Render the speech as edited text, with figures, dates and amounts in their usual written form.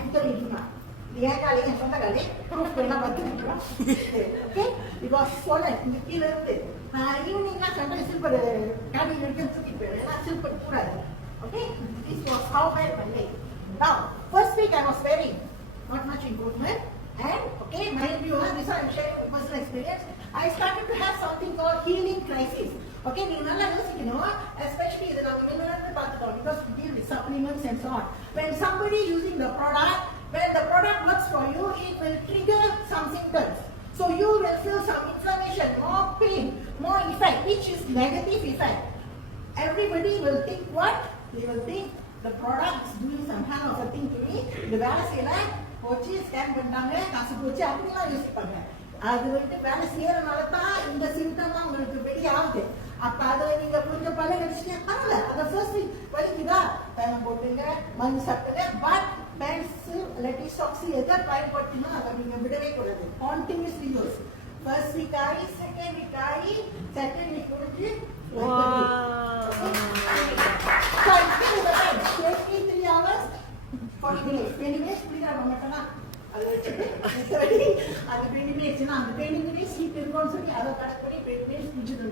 ankle edema. ஏன் காலி என் சொந்த காலி ப்ரூஃப் எல்லாம் பார்த்துருக்கோம். ஓகே பிகாஸ் swollen இந்த கீழே இருந்து ஈவினிங்லாம் சண்டை சில்பர் கேபின் எடுத்து தூக்கிட்டு போயிடும். ஏன்னா சில்பர் கூடாது. ஓகே திஸ் வாஸ் ஹவ் ஐ பண்ணேன். Now first week I was very not much improvement and okay mind you this I am sharing my personal experience. I started to have something called healing crisis. Okay நீங்க நல்லா யோசிக்கணும். Especially இது நம்ம முன்னாடி பார்த்துட்டோம் because we deal with supplements and so on. When somebody using the product, when the product works for you, it will trigger some symptoms. So you will feel some inflammation, more pain, more effect, which is negative effect. Everybody will think what? They will think the product is doing some kind of a thing to me. The வேலை செய்யல போச்சு ஸ்கேன் பண்ணாங்க காசு போச்சு அப்படிலாம் யோசிப்பாங்க. அது வந்து வேலை செய்யறதுனால தான் இந்த சிம்டம்லாம் உங்களுக்கு வெளியாகுது. அப்ப அதில் நீங்க கொஞ்சம் பல கடிச்சிட்டீங்க பரவாயில்ல. அந்த ஃபர்ஸ்ட் வீக் வலிக்குதா தைலம் போட்டுங்க மருந்து சாப்பிட்டுங்க. பட் பென்சில் லெட்டிசாக்சி எதை பயன்படுத்தினா அதை நீங்க விடவே கூடாது. கான்டினியூஸ்லி யூஸ். ஃபர்ஸ்ட் வீக் ஆகி செகண்ட் வீக் ஆகி செகண்ட் வீக் முடிஞ்சு 23 hours 40 minutes 20 minutes புரியாத மட்டும்தான் அது வச்சுட்டு அது 20 minutes அந்த 20 minutes ஹீட் இருக்கும்னு சொல்லி அதை கணக்கு பண்ணி 20 minutes முடிஞ்சது